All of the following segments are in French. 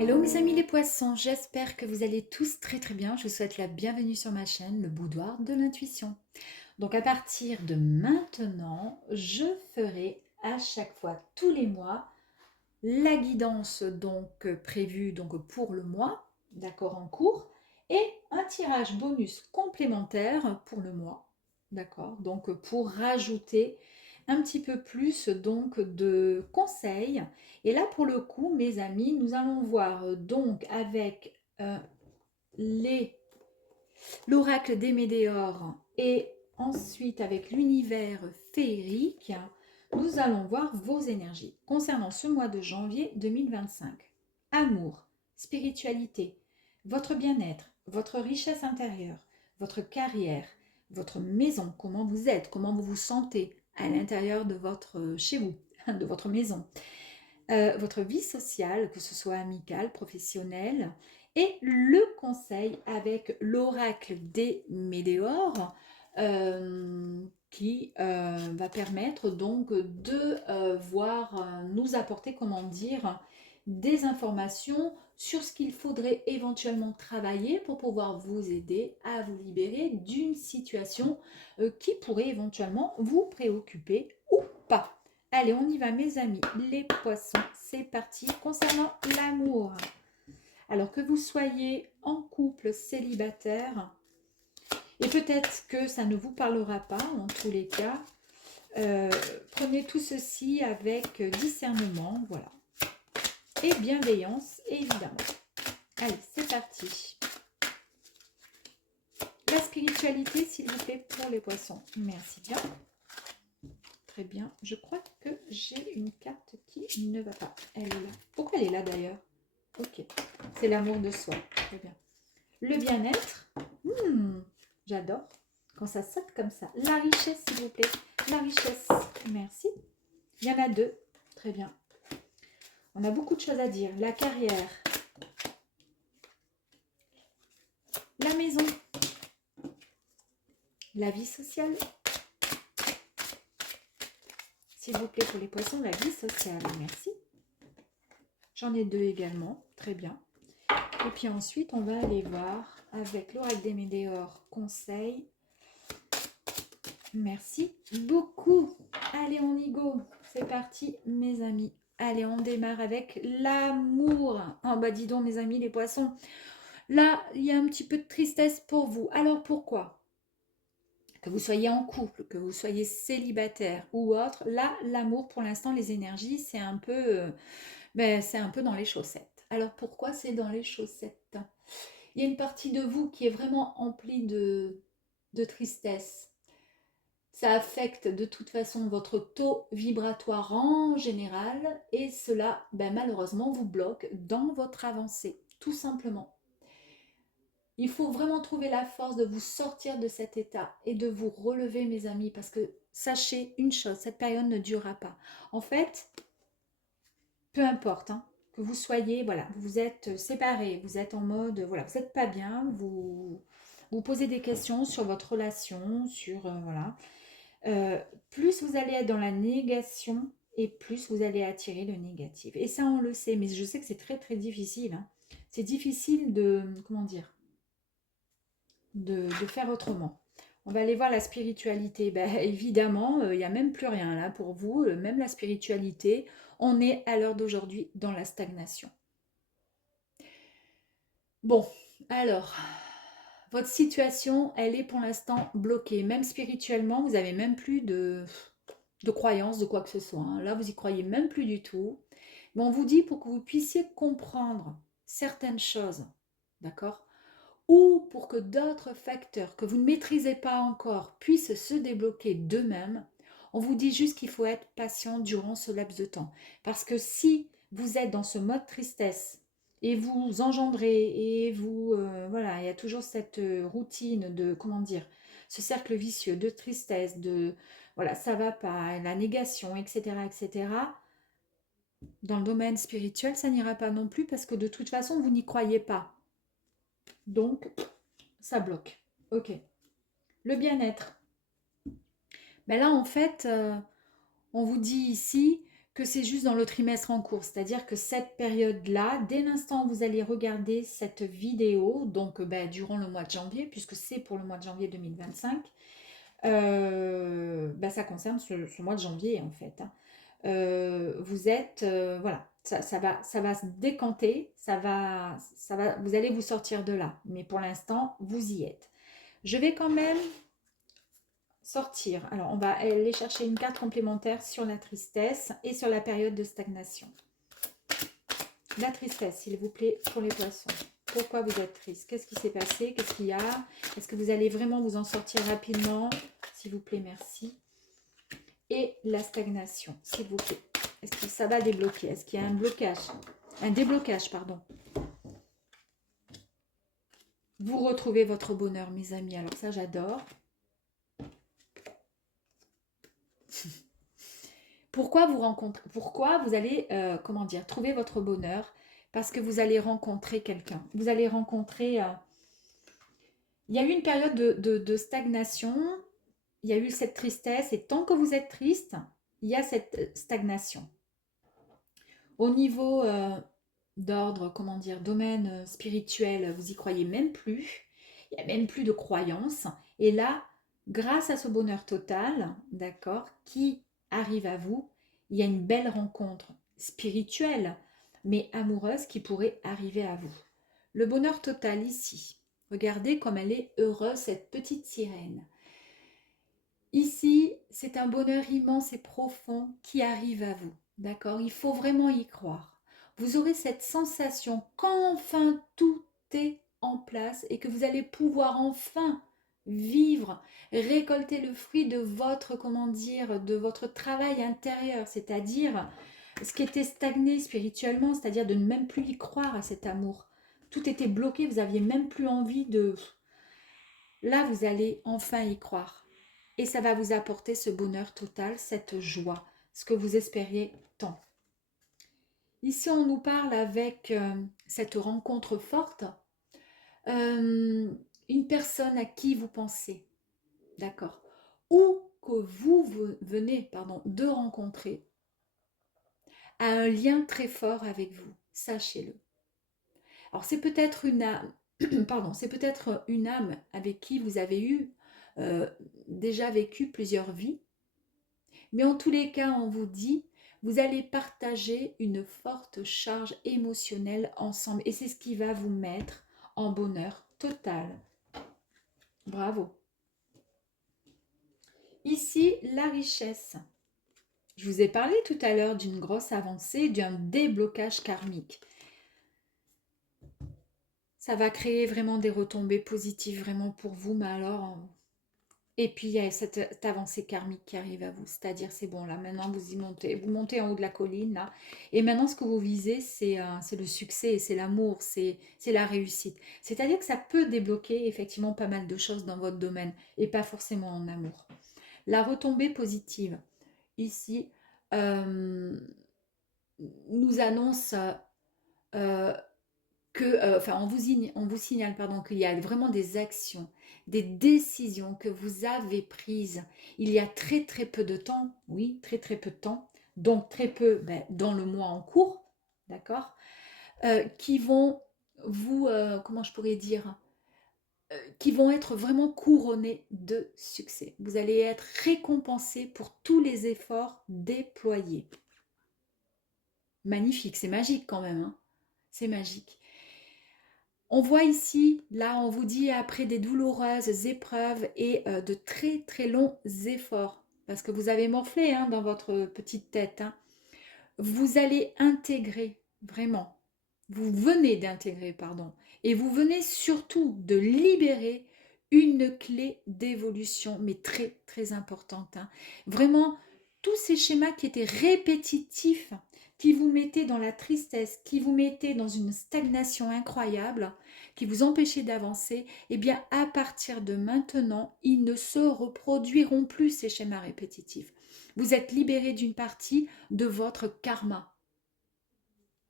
Hello mes amis les poissons, j'espère que vous allez tous très très bien. Je vous souhaite la bienvenue sur ma chaîne, le boudoir de l'intuition. Donc à partir de maintenant, je ferai à chaque fois, tous les mois, la guidance prévue pour le mois, d'accord, en cours, et un tirage bonus complémentaire pour le mois, d'accord, donc pour rajouter un petit peu plus de conseils. Et là pour le coup mes amis, nous allons voir avec les l'oracle des Médéors et ensuite avec l'univers féerique, nous allons voir vos énergies concernant ce mois de janvier 2025. Amour, spiritualité, votre bien-être, votre richesse intérieure, votre carrière, votre maison, comment vous êtes, comment vous vous sentez à l'intérieur de votre chez vous, de votre maison, votre vie sociale, que ce soit amicale, professionnelle, et le conseil avec l'oracle des Médéors qui va permettre donc de nous apporter, comment dire, des informations sur ce qu'il faudrait éventuellement travailler pour pouvoir vous aider à vous libérer d'une situation qui pourrait éventuellement vous préoccuper ou pas. Allez, on y va mes amis, les poissons, c'est parti. Concernant l'amour, alors que vous soyez en couple, célibataire, et peut-être que ça ne vous parlera pas en tous les cas, prenez tout ceci avec discernement, voilà, et bienveillance, évidemment. Allez, c'est parti. La spiritualité, s'il vous plaît, pour les poissons. Merci bien. Très bien. Je crois que j'ai une carte qui ne va pas. Elle est là. Pourquoi elle est là d'ailleurs? Ok. C'est l'amour de soi. Très bien. Le bien-être. J'adore. Quand ça saute comme ça. La richesse, s'il vous plaît. La richesse. Merci. Il y en a deux. Très bien. On a beaucoup de choses à dire. La carrière. La maison. La vie sociale. S'il vous plaît, pour les poissons, la vie sociale. Merci. J'en ai deux également. Très bien. Et puis ensuite, on va aller voir avec l'oracle des Médéors, conseil. Merci beaucoup. Allez, on y go. C'est parti, mes amis. Allez, on démarre avec l'amour. Oh, bah dis donc, mes amis, les poissons. Là, il y a un petit peu de tristesse pour vous. Alors, pourquoi? Que vous soyez en couple, que vous soyez célibataire ou autre, là, l'amour, pour l'instant, les énergies, c'est un peu... c'est un peu dans les chaussettes. Alors, pourquoi c'est dans les chaussettes? Il y a une partie de vous qui est vraiment emplie de tristesse. Ça affecte de toute façon votre taux vibratoire en général et cela, malheureusement, vous bloque dans votre avancée, tout simplement. Il faut vraiment trouver la force de vous sortir de cet état et de vous relever, mes amis, parce que sachez une chose, cette période ne durera pas. En fait, peu importe, hein, que vous soyez, voilà, vous êtes séparés, vous êtes en mode, voilà, vous n'êtes pas bien, vous posez des questions sur votre relation, sur, voilà. Plus vous allez être dans la négation et plus vous allez attirer le négatif. Et ça, on le sait, mais je sais que c'est très très difficile, hein. C'est difficile de, comment dire, de faire autrement. On va aller voir la spiritualité. Évidemment, il n'y a même plus rien là pour vous, même la spiritualité. On est à l'heure d'aujourd'hui dans la stagnation. Bon, alors, votre situation, elle est pour l'instant bloquée. Même spirituellement, vous n'avez même plus de croyance, de quoi que ce soit, hein. Là, vous n'y croyez même plus du tout. Mais on vous dit pour que vous puissiez comprendre certaines choses, d'accord? Ou pour que d'autres facteurs que vous ne maîtrisez pas encore puissent se débloquer d'eux-mêmes, on vous dit juste qu'il faut être patient durant ce laps de temps. Parce que si vous êtes dans ce mode tristesse et vous engendrez et vous, voilà, il y a toujours cette routine de, comment dire, ce cercle vicieux de tristesse, de, voilà, ça va pas, la négation, etc., etc., dans le domaine spirituel, ça n'ira pas non plus parce que de toute façon, vous n'y croyez pas. Donc, ça bloque. Ok. Le bien-être. Là, en fait, on vous dit ici que c'est juste dans le trimestre en cours. C'est-à-dire que cette période-là, dès l'instant où vous allez regarder cette vidéo, donc durant le mois de janvier, puisque c'est pour le mois de janvier 2025, ça concerne ce mois de janvier en fait, hein. Vous êtes, voilà, ça va se décanter, vous allez vous sortir de là. Mais pour l'instant, vous y êtes. Je vais quand même sortir. Alors, on va aller chercher une carte complémentaire sur la tristesse et sur la période de stagnation. La tristesse, s'il vous plaît, pour les poissons. Pourquoi vous êtes triste? Qu'est-ce qui s'est passé? Qu'est-ce qu'il y a? Est-ce que vous allez vraiment vous en sortir rapidement? S'il vous plaît, merci. Et la stagnation, s'il vous plaît. Est-ce que ça va débloquer? Est-ce qu'il y a un blocage? Un déblocage, pardon. Vous retrouvez votre bonheur, mes amis. Alors ça, j'adore. Pourquoi vous allez, comment dire, trouver votre bonheur? Parce que vous allez rencontrer quelqu'un. Vous allez rencontrer... il y a eu une période de stagnation. Il y a eu cette tristesse. Et tant que vous êtes triste, il y a cette stagnation. Au niveau d'ordre, comment dire, domaine spirituel, vous y croyez même plus. Il n'y a même plus de croyance. Et là, grâce à ce bonheur total, d'accord, qui arrive à vous, il y a une belle rencontre spirituelle, mais amoureuse qui pourrait arriver à vous. Le bonheur total ici. Regardez comme elle est heureuse, cette petite sirène. Ici, c'est un bonheur immense et profond qui arrive à vous. D'accord? Il faut vraiment y croire. Vous aurez cette sensation qu'enfin tout est en place et que vous allez pouvoir enfin vivre, récolter le fruit de votre, comment dire, de votre travail intérieur, c'est-à-dire ce qui était stagné spirituellement, c'est-à-dire de ne même plus y croire à cet amour. Tout était bloqué, vous n'aviez même plus envie de... Là, vous allez enfin y croire. Et ça va vous apporter ce bonheur total, cette joie, ce que vous espériez tant. Ici, on nous parle avec cette rencontre forte, une personne à qui vous pensez, d'accord, ou que vous venez de rencontrer, a un lien très fort avec vous, sachez-le. Alors, c'est peut-être une âme, pardon, c'est peut-être une âme avec qui vous avez eu déjà vécu plusieurs vies, mais en tous les cas, on vous dit, vous allez partager une forte charge émotionnelle ensemble. Et c'est ce qui va vous mettre en bonheur total. Bravo. Ici, la richesse. Je vous ai parlé tout à l'heure d'une grosse avancée, d'un déblocage karmique. Ça va créer vraiment des retombées positives vraiment pour vous, mais alors... Et puis, il y a cette avancée karmique qui arrive à vous. C'est-à-dire, c'est bon, là, maintenant, vous y montez. Vous montez en haut de la colline, là. Et maintenant, ce que vous visez, c'est le succès, c'est l'amour, c'est la réussite. C'est-à-dire que ça peut débloquer, effectivement, pas mal de choses dans votre domaine. Et pas forcément en amour. La retombée positive, ici, nous annonce... on vous signale pardon, qu'il y a vraiment des actions, des décisions que vous avez prises il y a très très peu de temps, oui, très très peu de temps, donc très peu dans le mois en cours, d'accord, qui vont vous, comment je pourrais dire, qui vont être vraiment couronnées de succès. Vous allez être récompensé pour tous les efforts déployés. Magnifique, c'est magique quand même, hein, c'est magique. On voit ici, là on vous dit après des douloureuses épreuves et de très très longs efforts, parce que vous avez morflé hein, dans votre petite tête, hein, vous allez intégrer vraiment, vous venez d'intégrer, pardon, et vous venez surtout de libérer une clé d'évolution, mais très très importante. Hein. Vraiment, tous ces schémas qui étaient répétitifs, qui vous mettaient dans la tristesse, qui vous mettaient dans une stagnation incroyable, qui vous empêchaient d'avancer, eh bien à partir de maintenant, ils ne se reproduiront plus ces schémas répétitifs. Vous êtes libéré d'une partie de votre karma.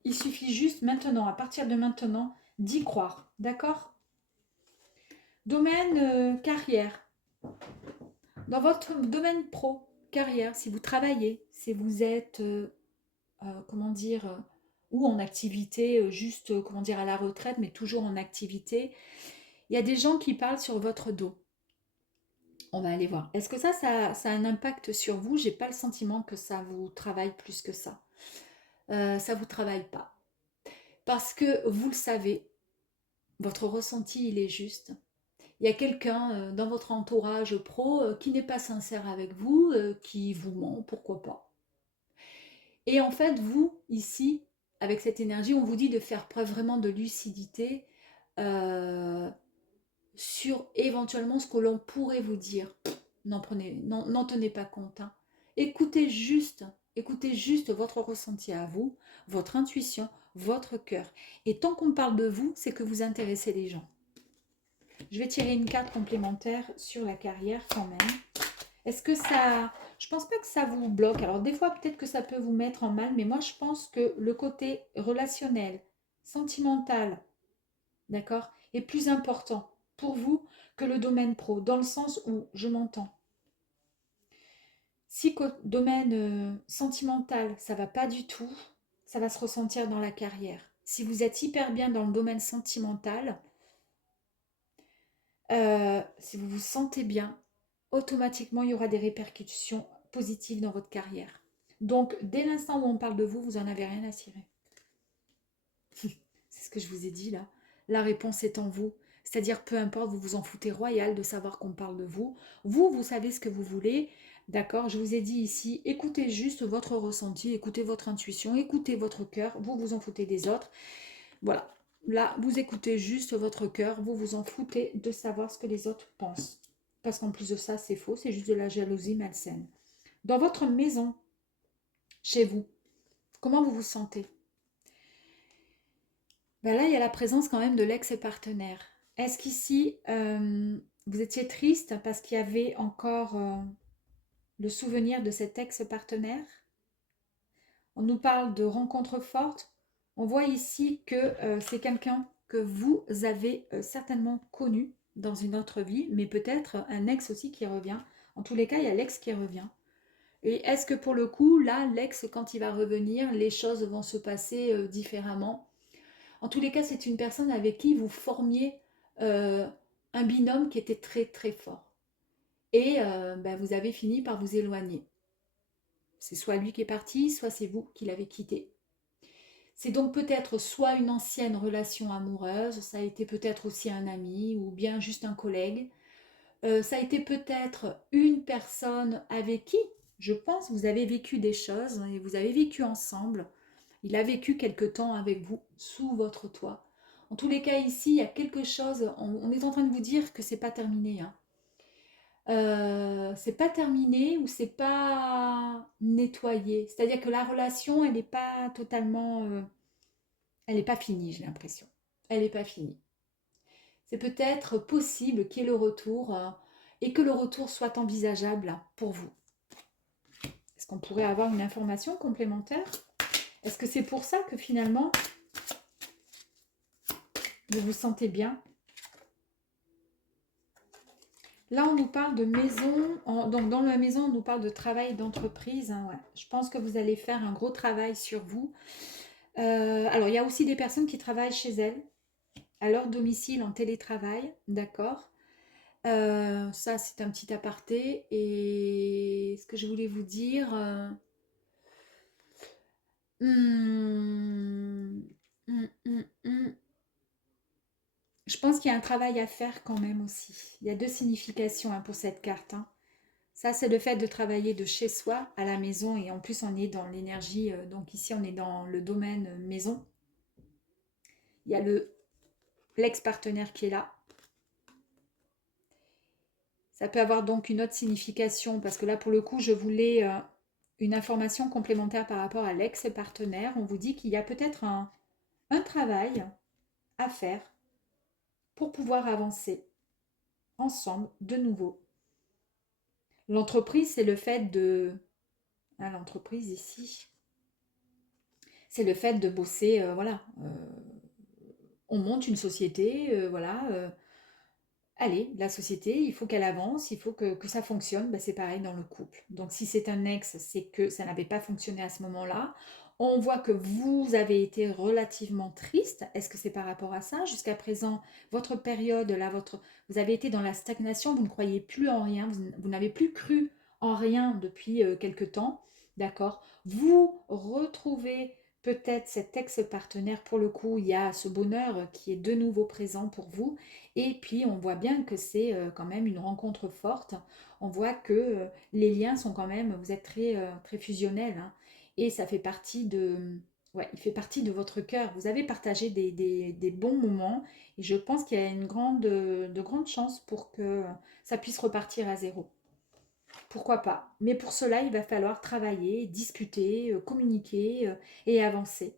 Il suffit juste maintenant, à partir de maintenant, d'y croire. D'accord? Domaine carrière. Dans votre domaine pro, carrière, si vous travaillez, si vous êtes comment dire, ou en activité, juste, comment dire, à la retraite, mais toujours en activité. Il y a des gens qui parlent sur votre dos. On va aller voir. Est-ce que ça a un impact sur vous? J'ai pas le sentiment que ça vous travaille plus que ça. Ça vous travaille pas. Parce que vous le savez, votre ressenti, il est juste. Il y a quelqu'un dans votre entourage pro qui n'est pas sincère avec vous, qui vous ment, pourquoi pas. Et en fait, vous, ici, avec cette énergie, on vous dit de faire preuve vraiment de lucidité euh, sur éventuellement ce que l'on pourrait vous dire. N'en tenez pas compte. Hein. Écoutez juste, écoutez juste votre ressenti à vous, votre intuition, votre cœur. Et tant qu'on parle de vous, c'est que vous intéressez les gens. Je vais tirer une carte complémentaire sur la carrière quand même. Est-ce que ça... Je pense pas que ça vous bloque. Alors des fois peut-être que ça peut vous mettre en mal, mais moi je pense que le côté relationnel, sentimental, d'accord, est plus important pour vous que le domaine pro, dans le sens où je m'entends. Si domaine sentimental, ça va pas du tout, ça va se ressentir dans la carrière. Si vous êtes hyper bien dans le domaine sentimental, si vous vous sentez bien, automatiquement, il y aura des répercussions positives dans votre carrière. Donc, dès l'instant où on parle de vous, vous n'en avez rien à cirer. C'est ce que je vous ai dit là. La réponse est en vous. C'est-à-dire, peu importe, vous vous en foutez royal de savoir qu'on parle de vous. Vous, vous savez ce que vous voulez. D'accord, je vous ai dit ici, écoutez juste votre ressenti, écoutez votre intuition, écoutez votre cœur. Vous vous en foutez des autres. Voilà. Là, vous écoutez juste votre cœur. Vous vous en foutez de savoir ce que les autres pensent. Parce qu'en plus de ça, c'est faux. C'est juste de la jalousie malsaine. Dans votre maison, chez vous, comment vous vous sentez? Ben là, il y a la présence quand même de l'ex-partenaire. Est-ce qu'ici, vous étiez triste parce qu'il y avait encore le souvenir de cet ex-partenaire? On nous parle de rencontres fortes. On voit ici que c'est quelqu'un que vous avez certainement connu dans une autre vie, mais peut-être un ex aussi qui revient. En tous les cas, il y a l'ex qui revient. Et est-ce que pour le coup, là, l'ex, quand il va revenir, les choses vont se passer différemment? En tous les cas, c'est une personne avec qui vous formiez euh, un binôme qui était très très fort. Et ben, vous avez fini par vous éloigner. C'est soit lui qui est parti, soit c'est vous qui l'avez quitté. C'est donc peut-être soit une ancienne relation amoureuse, ça a été peut-être aussi un ami ou bien juste un collègue. Ça a été peut-être une personne avec qui, je pense, vous avez vécu des choses et vous avez vécu ensemble. Il a vécu quelque temps avec vous, sous votre toit. En tous les cas, ici, il y a quelque chose, on est en train de vous dire que c'est pas terminé. Hein. C'est pas terminé ou c'est pas nettoyé. C'est-à-dire que la relation, elle n'est pas totalement... elle n'est pas finie, j'ai l'impression. Elle n'est pas finie. C'est peut-être possible qu'il y ait le retour et que le retour soit envisageable pour vous. Est-ce qu'on pourrait avoir une information complémentaire? Est-ce que c'est pour ça que finalement, vous vous sentez bien? Là, on nous parle de maison. Donc, dans la maison, on nous parle de travail d'entreprise. Hein, ouais. Je pense que vous allez faire un gros travail sur vous. Alors, il y a aussi des personnes qui travaillent chez elles, à leur domicile, en télétravail. D'accord. Ça, c'est un petit aparté. Et ce que je voulais vous dire... hum, hum, hum, hum. Je pense qu'il y a un travail à faire quand même aussi. Il y a deux significations hein, pour cette carte. Hein. Ça, c'est le fait de travailler de chez soi à la maison. Et en plus, on est dans l'énergie. Donc ici, on est dans le domaine maison. Il y a l'ex-partenaire qui est là. Ça peut avoir donc une autre signification. Parce que là, pour le coup, je voulais une information complémentaire par rapport à l'ex-partenaire. On vous dit qu'il y a peut-être un travail à faire pour pouvoir avancer ensemble de nouveau. L'entreprise, c'est le fait de... Ah, l'entreprise ici, c'est le fait de bosser, voilà. On monte une société, voilà. Allez, la société, il faut qu'elle avance, il faut que ça fonctionne. Ben, c'est pareil dans le couple. Donc si c'est un ex, c'est que ça n'avait pas fonctionné à ce moment-là. On voit que vous avez été relativement triste. Est-ce que c'est par rapport à ça? Jusqu'à présent, votre période, là, vous avez été dans la stagnation, vous ne croyez plus en rien, vous n'avez plus cru en rien depuis quelque temps, d'accord? Vous retrouvez peut-être cet ex-partenaire, pour le coup, il y a ce bonheur qui est de nouveau présent pour vous. Et puis, on voit bien que c'est quand même une rencontre forte. On voit que les liens sont quand même, vous êtes très fusionnels, hein, et ça fait partie ouais, il fait partie de votre cœur. Vous avez partagé des bons moments et je pense qu'il y a de grandes chances pour que ça puisse repartir à zéro. Pourquoi pas? Mais pour cela, il va falloir travailler, discuter, communiquer et avancer.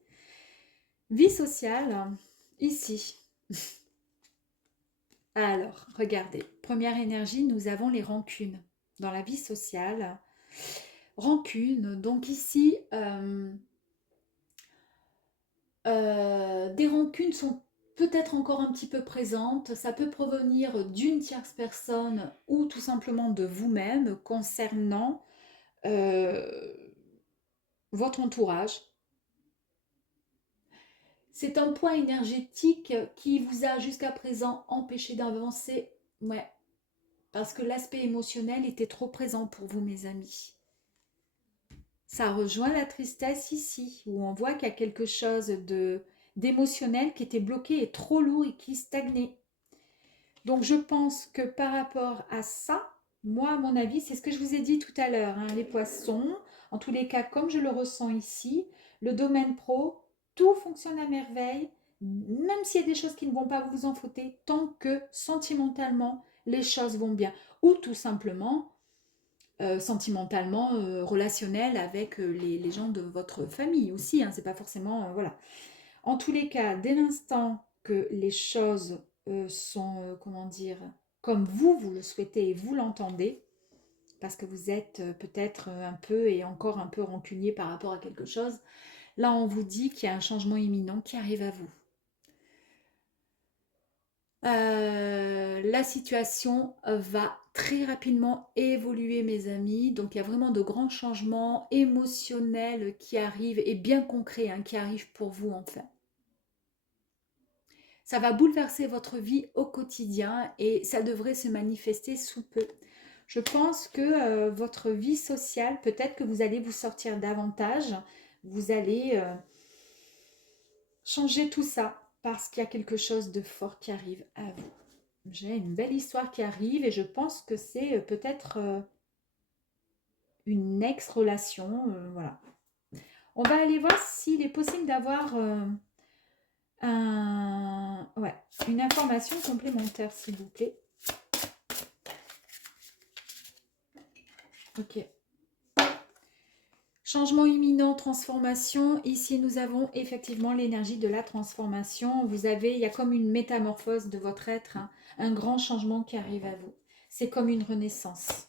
Vie sociale, ici. Alors, regardez, première énergie, nous avons les rancunes. Dans la vie sociale, rancune, donc ici, des rancunes sont peut-être encore un petit peu présentes. Ça peut provenir d'une tierce personne ou tout simplement de vous-même concernant euh, votre entourage. C'est un point énergétique qui vous a jusqu'à présent empêché d'avancer. Ouais, parce que l'aspect émotionnel était trop présent pour vous, mes amis. Ça rejoint la tristesse ici, où on voit qu'il y a quelque chose d'émotionnel qui était bloqué et trop lourd et qui stagnait. Donc je pense que par rapport à ça, moi à mon avis, c'est ce que je vous ai dit tout à l'heure, hein, les poissons, en tous les cas comme je le ressens ici, le domaine pro, tout fonctionne à merveille, même s'il y a des choses qui ne vont pas, vous en foutez, tant que sentimentalement les choses vont bien. Ou tout simplement sentimentalement relationnel avec les gens de votre famille aussi, hein, c'est pas forcément... voilà. En tous les cas, dès l'instant que les choses sont, comment dire, comme vous le souhaitez et vous l'entendez, parce que vous êtes peut-être un peu et encore un peu rancunier par rapport à quelque chose, là on vous dit qu'il y a un changement imminent qui arrive à vous. La situation va très rapidement évoluer, mes amis. Donc, il y a vraiment de grands changements émotionnels qui arrivent et bien concrets hein, qui arrivent pour vous, en fait. Ça va bouleverser votre vie au quotidien et ça devrait se manifester sous peu. Je pense que votre vie sociale, peut-être que vous allez vous sortir davantage. Vous allez changer tout ça parce qu'il y a quelque chose de fort qui arrive à vous. J'ai une belle histoire qui arrive et je pense que c'est peut-être une ex-relation. Voilà. On va aller voir s'il est possible d'avoir ouais, une information complémentaire, s'il vous plaît. Ok. Changement imminent, transformation. Ici, nous avons effectivement l'énergie de la transformation. Il y a comme une métamorphose de votre être, hein, un grand changement qui arrive à vous. C'est comme une renaissance.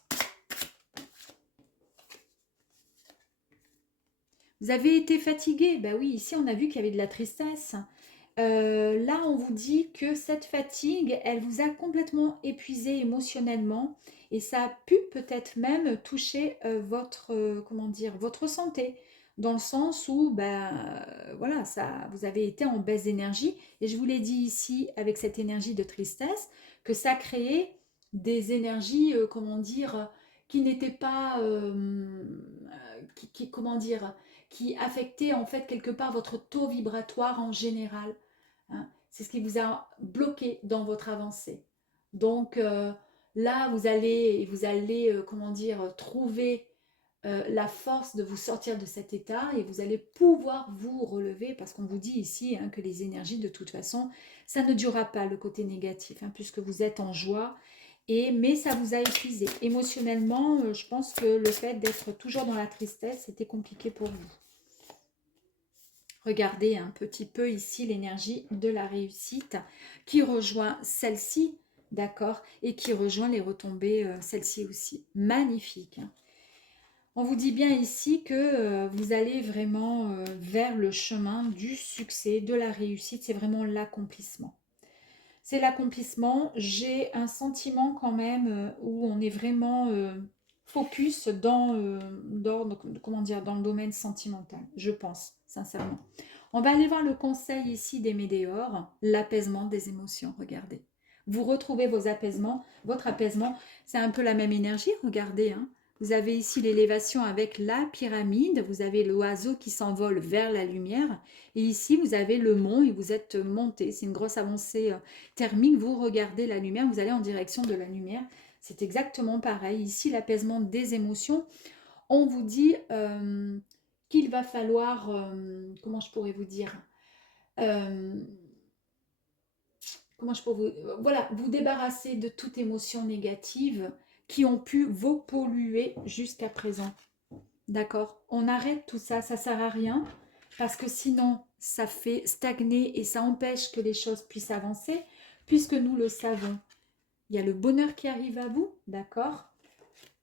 Vous avez été fatigué? Ben oui, ici on a vu qu'il y avait de la tristesse. Là, on vous dit que cette fatigue, elle vous a complètement épuisé émotionnellement et ça a pu peut-être même toucher comment dire, votre santé, dans le sens où, voilà, vous avez été en baisse d'énergie et je vous l'ai dit ici avec cette énergie de tristesse que ça créait des énergies, comment dire, qui n'étaient pas, comment dire, qui affectaient en fait quelque part votre taux vibratoire en général. Hein. C'est ce qui vous a bloqué dans votre avancée. Donc là, vous allez comment dire, trouver la force de vous sortir de cet état et vous allez pouvoir vous relever parce qu'on vous dit ici hein, que les énergies, de toute façon, ça ne durera pas le côté négatif, hein, puisque vous êtes en joie. Mais ça vous a épuisé. Émotionnellement, je pense que le fait d'être toujours dans la tristesse, c'était compliqué pour vous. Regardez un petit peu ici l'énergie de la réussite qui rejoint celle-ci, d'accord, et qui rejoint les retombées, celle-ci aussi. Magnifique. Hein. On vous dit bien ici que vous allez vraiment vers le chemin du succès, de la réussite. C'est vraiment l'accomplissement. C'est l'accomplissement. J'ai un sentiment quand même où on est vraiment focus comment dire, dans le domaine sentimental, je pense, sincèrement. On va aller voir le conseil ici des météores, l'apaisement des émotions, regardez. Vous retrouvez vos apaisements, votre apaisement, c'est un peu la même énergie, regardez. Hein. Vous avez ici l'élévation avec la pyramide, vous avez l'oiseau qui s'envole vers la lumière, et ici vous avez le mont et vous êtes monté, c'est une grosse avancée thermique, vous regardez la lumière, vous allez en direction de la lumière, c'est exactement pareil. Ici, l'apaisement des émotions, on vous dit qu'il va falloir, comment je pourrais vous dire, euh, comment je pourrais voilà, vous débarrasser de toute émotion négative qui ont pu vous polluer jusqu'à présent. D'accord? On arrête tout ça, ça sert à rien parce que sinon ça fait stagner et ça empêche que les choses puissent avancer puisque nous le savons. Il y a le bonheur qui arrive à vous, d'accord?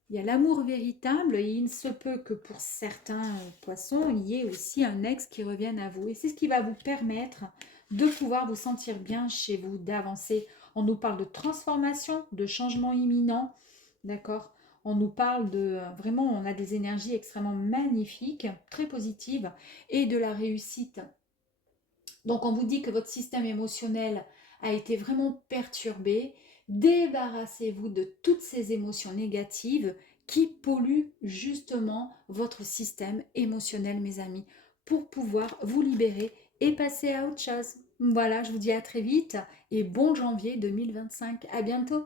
Il y a l'amour véritable et il se peut que pour certains poissons, il y ait aussi un ex qui revienne à vous. Et c'est ce qui va vous permettre de pouvoir vous sentir bien chez vous, d'avancer. On nous parle de transformation, de changement imminent, d'accord? On nous parle de, vraiment, on a des énergies extrêmement magnifiques, très positives, et de la réussite. Donc on vous dit que votre système émotionnel a été vraiment perturbé. Débarrassez-vous de toutes ces émotions négatives qui polluent justement votre système émotionnel, mes amis, pour pouvoir vous libérer et passer à autre chose. Voilà, je vous dis à très vite et bon janvier 2025. À bientôt.